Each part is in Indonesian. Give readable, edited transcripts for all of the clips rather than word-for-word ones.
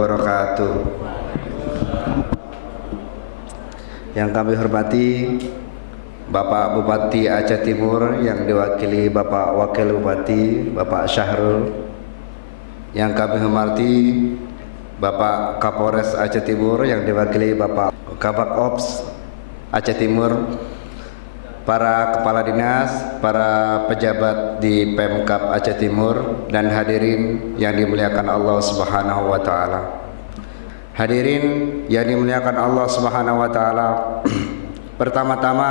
wabarakatuh. Yang kami hormati Bapak Bupati Aceh Timur yang diwakili Bapak Wakil Bupati Bapak Syahrul. Yang kami hormati Bapak Kapolres Aceh Timur yang diwakili Bapak Kabak Ops Aceh Timur, para kepala dinas, para pejabat di Pemkab Aceh Timur, dan hadirin yang dimuliakan Allah Subhanahu wa taala. Hadirin yang dimuliakan Allah Subhanahu wa taala, pertama-tama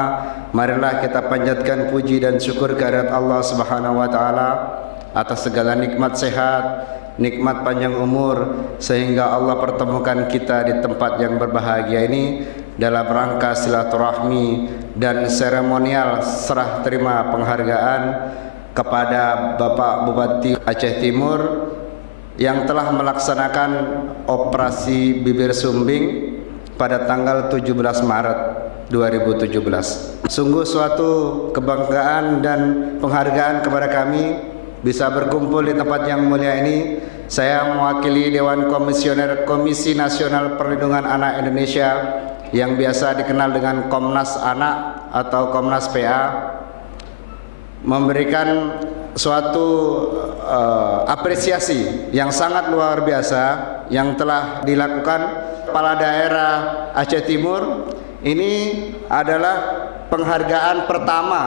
marilah kita panjatkan puji dan syukur kehadirat Allah Subhanahu wa taala atas segala nikmat sehat, nikmat panjang umur, sehingga Allah pertemukan kita di tempat yang berbahagia ini dalam rangka silaturahmi dan seremonial serah terima penghargaan kepada Bapak Bupati Aceh Timur yang telah melaksanakan operasi bibir sumbing pada tanggal 17 Maret 2017. Sungguh suatu kebanggaan dan penghargaan kepada kami bisa berkumpul di tempat yang mulia ini. Saya mewakili Dewan Komisioner Komisi Nasional Perlindungan Anak Indonesia yang biasa dikenal dengan Komnas Anak atau Komnas PA, memberikan suatu apresiasi yang sangat luar biasa yang telah dilakukan Kepala Daerah Aceh Timur. Ini adalah penghargaan pertama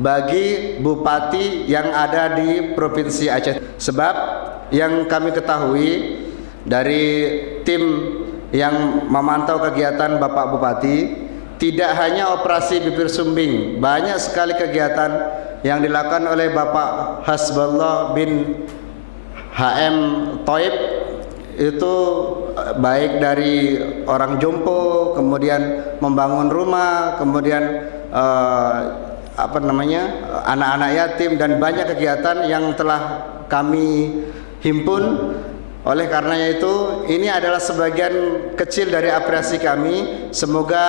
bagi bupati yang ada di Provinsi Aceh. Sebab yang kami ketahui dari tim yang memantau kegiatan Bapak Bupati, tidak hanya operasi bibir sumbing, banyak sekali kegiatan yang dilakukan oleh Bapak Hasbullah bin HM Toib, itu baik dari orang jompo, kemudian membangun rumah, kemudian anak-anak yatim, dan banyak kegiatan yang telah kami himpun. Oleh karenanya itu, ini adalah sebagian kecil dari apresiasi kami. Semoga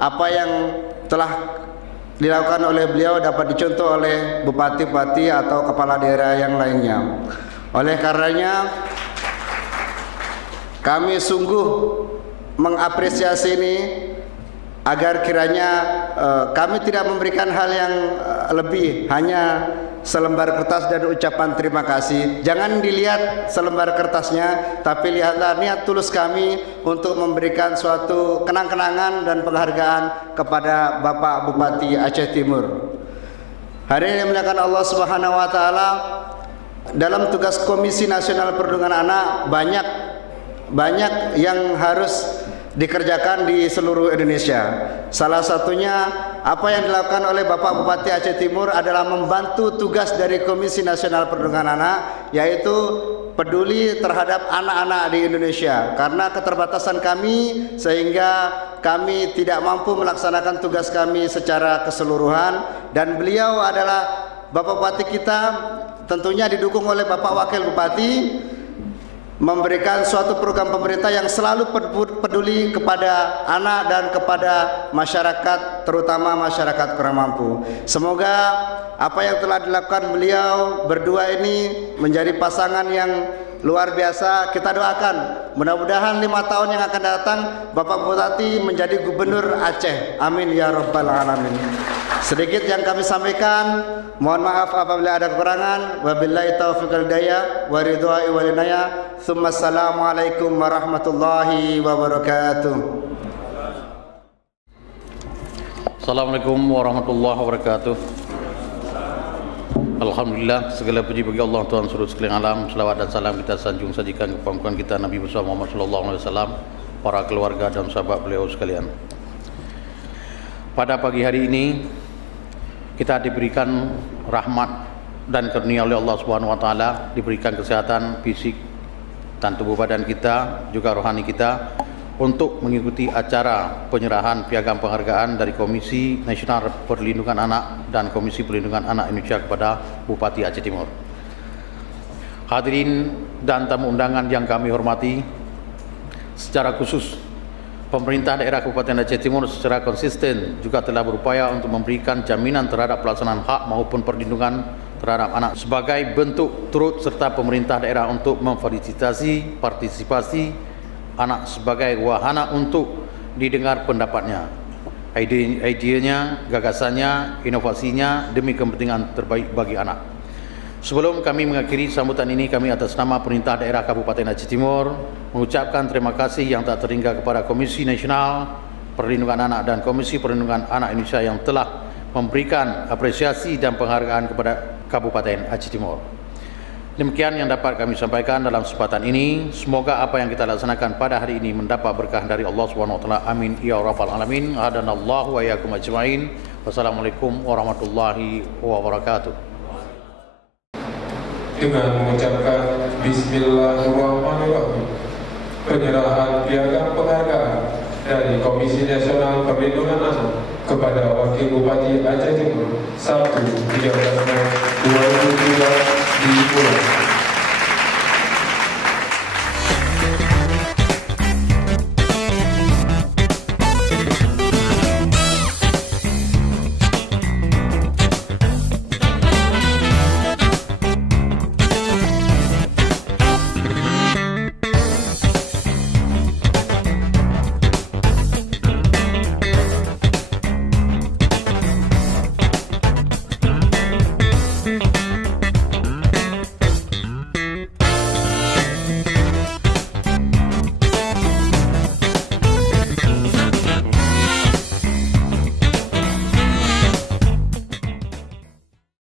apa yang telah dilakukan oleh beliau dapat dicontoh oleh bupati-bupati atau kepala daerah yang lainnya. Oleh karenanya kami sungguh mengapresiasi ini, agar kiranya kami tidak memberikan hal yang lebih, hanya selembar kertas dan ucapan terima kasih. Jangan dilihat selembar kertasnya, tapi lihatlah niat tulus kami untuk memberikan suatu kenang-kenangan dan penghargaan kepada Bapak Bupati Aceh Timur. Hari ini dimuliakan Allah Subhanahu wa taala, dalam tugas Komisi Nasional Perlindungan Anak banyak yang harus dikerjakan di seluruh Indonesia. Salah satunya apa yang dilakukan oleh Bapak Bupati Aceh Timur adalah membantu tugas dari Komisi Nasional Perlindungan Anak, yaitu peduli terhadap anak-anak di Indonesia. Karena keterbatasan kami, sehingga kami tidak mampu melaksanakan tugas kami secara keseluruhan, dan beliau adalah Bapak Bupati kita, tentunya didukung oleh Bapak Wakil Bupati, memberikan suatu program pemerintah yang selalu peduli kepada anak dan kepada masyarakat, terutama masyarakat kurang mampu. Semoga apa yang telah dilakukan beliau berdua ini menjadi pasangan yang luar biasa. Kita doakan mudah-mudahan 5 tahun yang akan datang Bapak Bupati menjadi Gubernur Aceh. Amin ya rabbal alamin. Sedikit yang kami sampaikan, mohon maaf apabila ada kekurangan. Wabillahi taufiq wal hidayah wa ridwai wal inayah. Assalamualaikum warahmatullahi wabarakatuh. Assalamualaikum warahmatullahi wabarakatuh. Alhamdulillah, segala puji bagi Allah Tuhan seluruh sekalian alam. Selawat dan salam kita sanjung sajikan kepada pangkuan kita Nabi besar Muhammad sallallahu alaihi wasallam, para keluarga dan sahabat beliau sekalian. Pada pagi hari ini kita diberikan rahmat dan karunia oleh Allah Subhanahu wa taala, diberikan kesehatan fisik dan tubuh badan kita, juga rohani kita, untuk mengikuti acara penyerahan piagam penghargaan dari Komisi Nasional Perlindungan Anak dan Komisi Perlindungan Anak Indonesia kepada Bupati Aceh Timur. Hadirin dan tamu undangan yang kami hormati, secara khusus pemerintah daerah Kabupaten Aceh Timur secara konsisten juga telah berupaya untuk memberikan jaminan terhadap pelaksanaan hak maupun perlindungan terhadap anak sebagai bentuk turut serta pemerintah daerah untuk memfasilitasi partisipasi anak sebagai wahana untuk didengar pendapatnya, idenya, gagasannya, inovasinya demi kepentingan terbaik bagi anak. Sebelum kami mengakhiri sambutan ini, kami atas nama Pemerintah Daerah Kabupaten Aceh Timur mengucapkan terima kasih yang tak terhingga kepada Komisi Nasional Perlindungan Anak dan Komisi Perlindungan Anak Indonesia yang telah memberikan apresiasi dan penghargaan kepada Kabupaten Aceh Timur. Demikian yang dapat kami sampaikan dalam kesempatan ini. Semoga apa yang kita laksanakan pada hari ini mendapat berkah dari Allah SWT. Amin ya rabbal alamin. Hadanallahu wa iyyakum ajmain. Wassalamualaikum warahmatullahi wabarakatuh. Dengan mengucapkan Bismillahirrahmanirrahim, penyerahan piagam penghargaan dari Komisi Nasional Perlindungan Anak kepada Wakil Bupati Aceh Timur Sabtu 13 Mei 2023 dimulai.